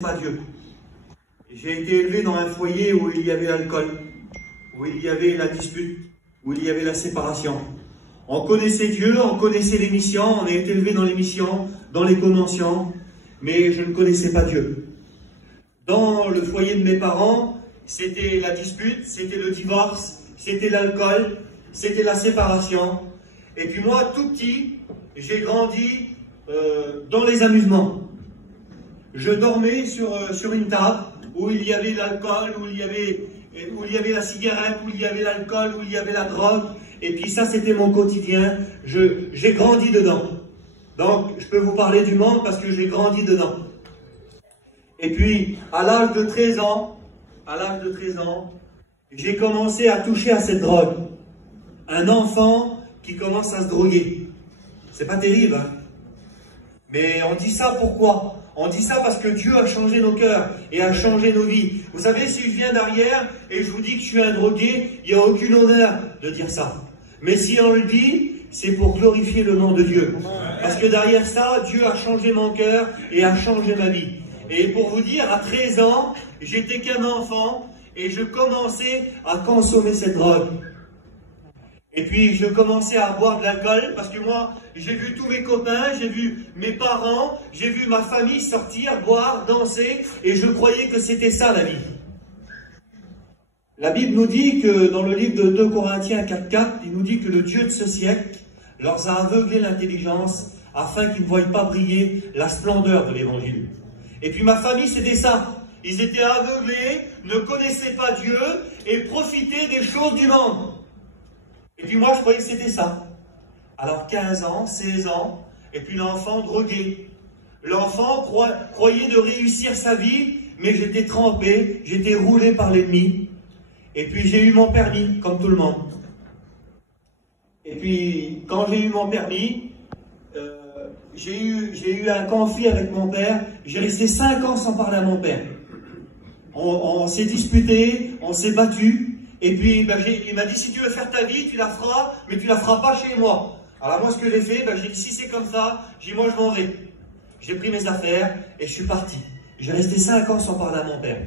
Pas Dieu. J'ai été élevé dans un foyer où il y avait l'alcool, où il y avait la dispute, où il y avait la séparation. On connaissait Dieu, on connaissait les missions, on a été élevé dans les missions, dans les conventions, mais je ne connaissais pas Dieu. Dans le foyer de mes parents, c'était la dispute, c'était le divorce, c'était l'alcool, c'était la séparation. Et puis moi, tout petit, j'ai grandi dans les amusements. Je dormais sur une table où il y avait l'alcool, où il y avait la cigarette, où il y avait l'alcool, où il y avait la drogue. Et puis ça, c'était mon quotidien. J'ai grandi dedans. Donc, je peux vous parler du monde parce que j'ai grandi dedans. Et puis, à l'âge de 13 ans, j'ai commencé à toucher à cette drogue. Un enfant qui commence à se droguer. C'est pas terrible, hein? Mais on dit ça pourquoi? On dit ça parce que Dieu a changé nos cœurs et a changé nos vies. Vous savez, si je viens derrière et je vous dis que je suis un drogué, il n'y a aucune honneur de dire ça. Mais si on le dit, c'est pour glorifier le nom de Dieu. Parce que derrière ça, Dieu a changé mon cœur et a changé ma vie. Et pour vous dire, à 13 ans, j'étais qu'un enfant et je commençais à consommer cette drogue. Et puis, je commençais à boire de l'alcool parce que moi, j'ai vu tous mes copains, j'ai vu mes parents, j'ai vu ma famille sortir, boire, danser, et je croyais que c'était ça la vie. La Bible nous dit que, dans le livre de 2 Corinthiens 4.4, il nous dit que le Dieu de ce siècle leur a aveuglé l'intelligence afin qu'ils ne voient pas briller la splendeur de l'Évangile. Et puis ma famille, c'était ça. Ils étaient aveuglés, ne connaissaient pas Dieu et profitaient des choses du monde. Et puis moi, je croyais que c'était ça. Alors 15 ans, 16 ans, et puis l'enfant drogué. L'enfant croyait de réussir sa vie, mais j'étais trempé, j'étais roulé par l'ennemi. Et puis j'ai eu mon permis, comme tout le monde. Et puis, quand j'ai eu mon permis, j'ai eu un conflit avec mon père. J'ai resté 5 ans sans parler à mon père. On s'est disputé, on s'est battu. Et puis, il m'a dit, si tu veux faire ta vie, tu la feras, mais tu la feras pas chez moi. Alors moi, ce que j'ai fait, j'ai dit, si c'est comme ça, j'ai dit, moi, je m'en vais. J'ai pris mes affaires et je suis parti. J'ai resté 5 ans sans parler à mon père.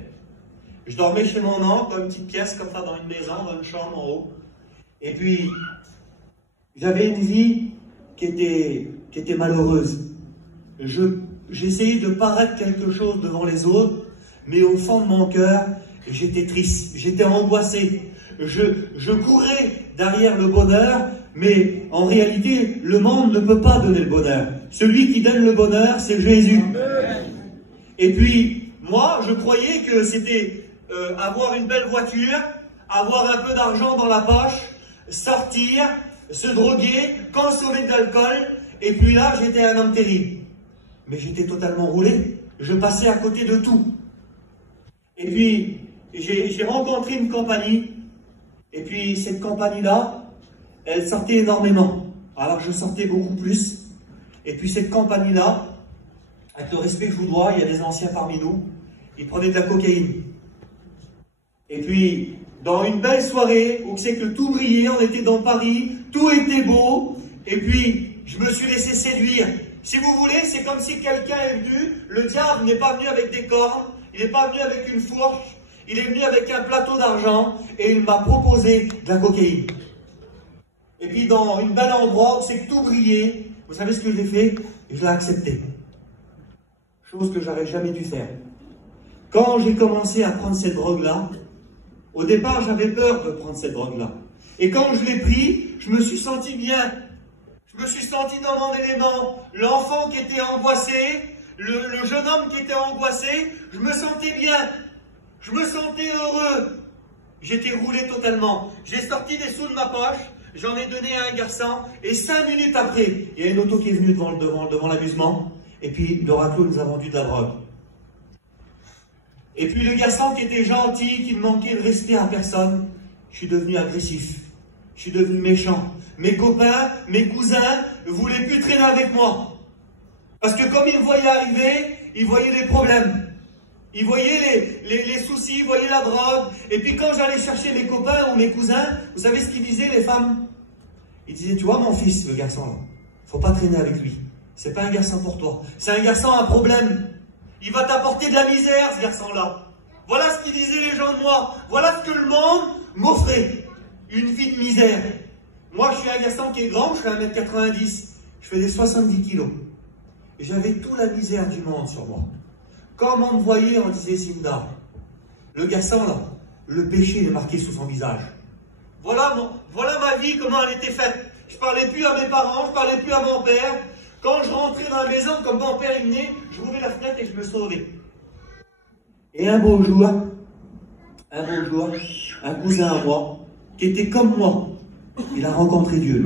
Je dormais chez mon oncle, dans une petite pièce, comme ça, dans une maison, dans une chambre en haut. Et puis, j'avais une vie qui était malheureuse. J'essayais de paraître quelque chose devant les autres, mais au fond de mon cœur, j'étais triste, j'étais angoissé. Je courais derrière le bonheur, mais en réalité, le monde ne peut pas donner le bonheur. Celui qui donne le bonheur, c'est Jésus. Et puis, moi, je croyais que c'était avoir une belle voiture, avoir un peu d'argent dans la poche, sortir, se droguer, consommer de l'alcool, et puis là, j'étais un homme terrible. Mais j'étais totalement roulé. Je passais à côté de tout. Et puis, j'ai rencontré une compagnie, et puis cette compagnie-là, elle sortait énormément. Alors je sortais beaucoup plus. Et puis cette compagnie-là, avec le respect que je vous dois, il y a des anciens parmi nous, ils prenaient de la cocaïne. Et puis, dans une belle soirée, où c'est que tout brillait, on était dans Paris, tout était beau, et puis je me suis laissé séduire. Si vous voulez, c'est comme si quelqu'un est venu, le diable n'est pas venu avec des cornes, il n'est pas venu avec une fourche, il est venu avec un plateau d'argent et il m'a proposé de la cocaïne. Et puis dans un bel endroit où c'est que tout brillait, vous savez ce que j'ai fait? Je l'ai accepté. Chose que j'aurais jamais dû faire. Quand j'ai commencé à prendre cette drogue-là, au départ j'avais peur de prendre cette drogue-là. Et quand je l'ai pris, je me suis senti bien. Je me suis senti dans mon élément. L'enfant qui était angoissé, le jeune homme qui était angoissé, je me sentais bien. Je me sentais heureux. J'étais roulé totalement. J'ai sorti des sous de ma poche, j'en ai donné à un garçon, et 5 minutes après, il y a une auto qui est venue devant l'amusement, et puis le raclo nous a vendu de la drogue. Et puis le garçon qui était gentil, qui ne manquait de respect à personne, je suis devenu agressif. Je suis devenu méchant. Mes copains, mes cousins ne voulaient plus traîner avec moi. Parce que comme ils me voyaient arriver, ils voyaient les problèmes. Ils voyaient les soucis, ils voyaient la drogue. Et puis quand j'allais chercher mes copains ou mes cousins, vous savez ce qu'ils disaient, les femmes? Ils disaient, tu vois mon fils, le garçon là, faut pas traîner avec lui. C'est pas un garçon pour toi. C'est un garçon à problème. il va t'apporter de la misère, ce garçon-là. Voilà ce qu'ils disaient les gens de moi. Voilà ce que le monde m'offrait. Une vie de misère. Moi, je suis un garçon qui est grand, je fais 1m90. Je fais des 70 kilos. Et j'avais toute la misère du monde sur moi. Comme on me voyait, on disait Simda. Le garçon, là, le péché, il est marqué sur son visage. Voilà ma vie, comment elle était faite. Je parlais plus à mes parents, je parlais plus à mon père. Quand je rentrais dans la maison, comme mon père il venait, je rouvrais la fenêtre et je me sauvais. Et un beau jour, un cousin à moi, qui était comme moi, il a rencontré Dieu.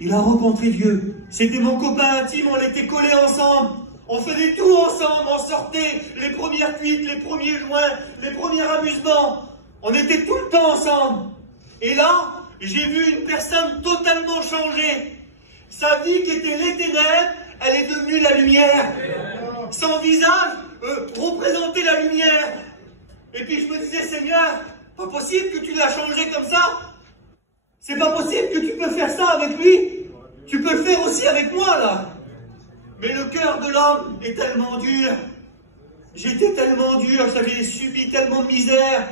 Il a rencontré Dieu. C'était mon copain intime, on était collés ensemble. On faisait tout ensemble, on sortait les premières cuites, les premiers joints, les premiers amusements. On était tout le temps ensemble. Et là, j'ai vu une personne totalement changée. Sa vie qui était les ténèbres, elle est devenue la lumière. Son visage représentait la lumière. Et puis je me disais, Seigneur, pas possible que tu l'as changé comme ça. C'est pas possible que tu peux faire ça avec lui. Tu peux le faire aussi avec moi, là. Mais le cœur de l'homme est tellement dur. J'étais tellement dur, j'avais subi tellement de misère,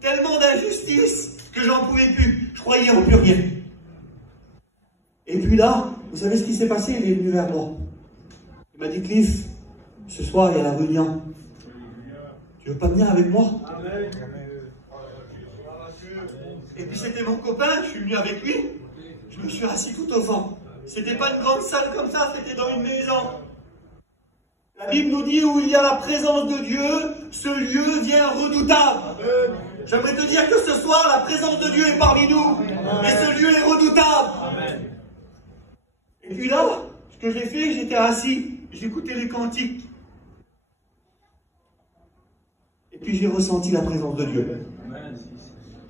tellement d'injustice, que j'en pouvais plus. Je croyais en plus rien. Et puis là, vous savez ce qui s'est passé? Il est venu vers moi. Il m'a dit, Cliff, ce soir, il y a la réunion. Tu veux pas venir avec moi? Et puis c'était mon copain, je suis venu avec lui. Je me suis assis tout au fond. C'était pas une grande salle comme ça, c'était dans une maison. La Bible nous dit où il y a la présence de Dieu, ce lieu devient redoutable. J'aimerais te dire que ce soir, la présence de Dieu est parmi nous. Et ce lieu est redoutable. Et puis là, ce que j'ai fait, j'étais assis, j'écoutais les cantiques. Et puis j'ai ressenti la présence de Dieu.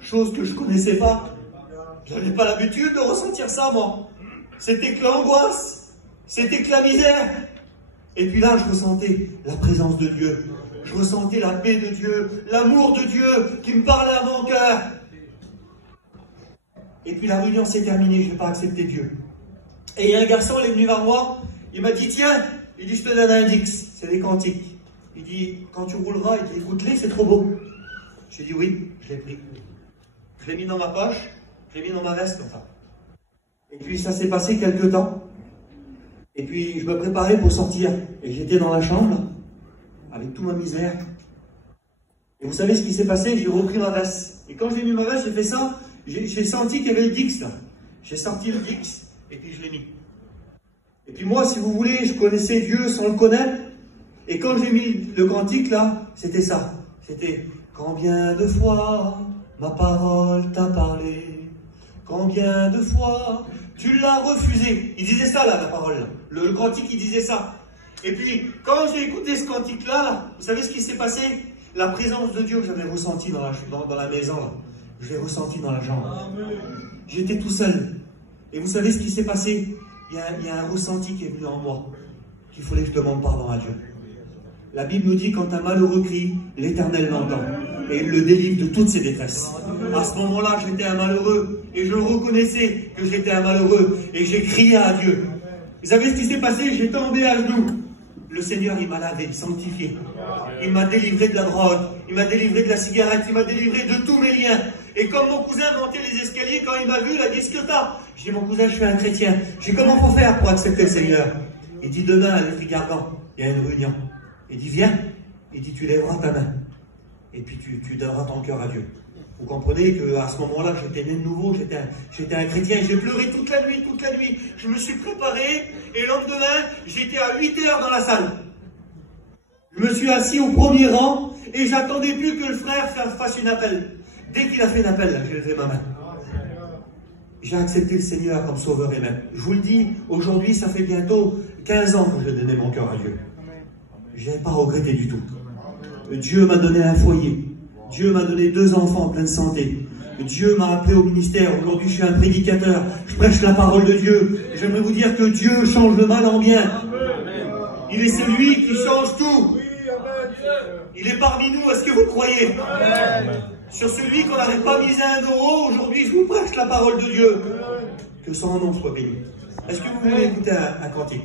Chose que je ne connaissais pas. Je n'avais pas l'habitude de ressentir ça, moi. C'était que l'angoisse, c'était que la misère. Et puis là, je ressentais la présence de Dieu. Je ressentais la paix de Dieu, l'amour de Dieu qui me parlait à mon cœur. Et puis la réunion s'est terminée, je n'ai pas accepté Dieu. Et il y a un garçon, il est venu vers moi, il m'a dit, tiens, il dit, je te donne un indice, c'est des cantiques. Il dit, quand tu rouleras, il dit, écoute-les, c'est trop beau. J'ai dit oui, je l'ai pris. Je l'ai mis dans ma poche, je l'ai mis dans ma veste, enfin. Et puis ça s'est passé quelque temps. Et puis je me préparais pour sortir. Et j'étais dans la chambre, avec toute ma misère. Et vous savez ce qui s'est passé? J'ai repris ma veste. Et quand j'ai mis ma veste, j'ai fait ça, j'ai senti qu'il y avait le Dix là. J'ai sorti le Dix, et puis je l'ai mis. Et puis moi, si vous voulez, je connaissais Dieu sans le connaître. Et quand j'ai mis le cantique là, c'était ça. C'était « Combien de fois ma parole t'a parlé, combien de fois tu l'as refusé. » Il disait ça là, la parole là. Le cantique, il disait ça. Et puis, quand j'ai écouté ce cantique-là, vous savez ce qui s'est passé? La présence de Dieu que j'avais ressentie dans la maison, là, je l'ai ressentie dans la chambre. J'étais tout seul. Et vous savez ce qui s'est passé? Il y a un ressenti qui est venu en moi, qu'il fallait que je demande pardon à Dieu. La Bible nous dit, quand un malheureux crie, l'Éternel l'entend. Et il le délivre de toutes ses détresses. À ce moment-là, j'étais un malheureux. Et je reconnaissais que j'étais un malheureux. Et j'ai crié à Dieu. Vous savez ce qui s'est passé? J'ai tombé à genoux. Le Seigneur, il m'a lavé, sanctifié. Il m'a délivré de la drogue. Il m'a délivré de la cigarette. Il m'a délivré de tous mes liens. Et comme mon cousin montait les escaliers, quand il m'a vu, il a dit, ce que t'as? J'ai dit, mon cousin, je suis un chrétien. J'ai dit, comment faut faire pour accepter le Seigneur? Il dit, demain, à l'Efrigargan, il y a une réunion. Il dit, viens. Il dit, tu lèveras ta main. Et puis tu donneras ton cœur à Dieu. Vous comprenez qu'à ce moment-là, j'étais né de nouveau, j'étais un chrétien. J'ai pleuré toute la nuit. Je me suis préparé. Et le lendemain, j'étais à 8 heures dans la salle. Je me suis assis au premier rang. Et j'attendais plus que le frère fasse une appel. Dès qu'il a fait l'appel, j'ai levé ma main. J'ai accepté le Seigneur comme sauveur et maître. Je vous le dis, aujourd'hui, ça fait bientôt 15 ans que j'ai donné mon cœur à Dieu. Je n'ai pas regretté du tout. Dieu m'a donné un foyer. Dieu m'a donné 2 enfants en pleine santé. Dieu m'a appelé au ministère. Aujourd'hui, je suis un prédicateur. Je prêche la parole de Dieu. J'aimerais vous dire que Dieu change le mal en bien. Il est celui qui change tout. Il est parmi nous. Est-ce que vous croyez? Sur celui qu'on n'avait pas misé 1 euro, aujourd'hui, je vous prêche la parole de Dieu. Que son nom soit béni. Est-ce que vous voulez écouter un cantique?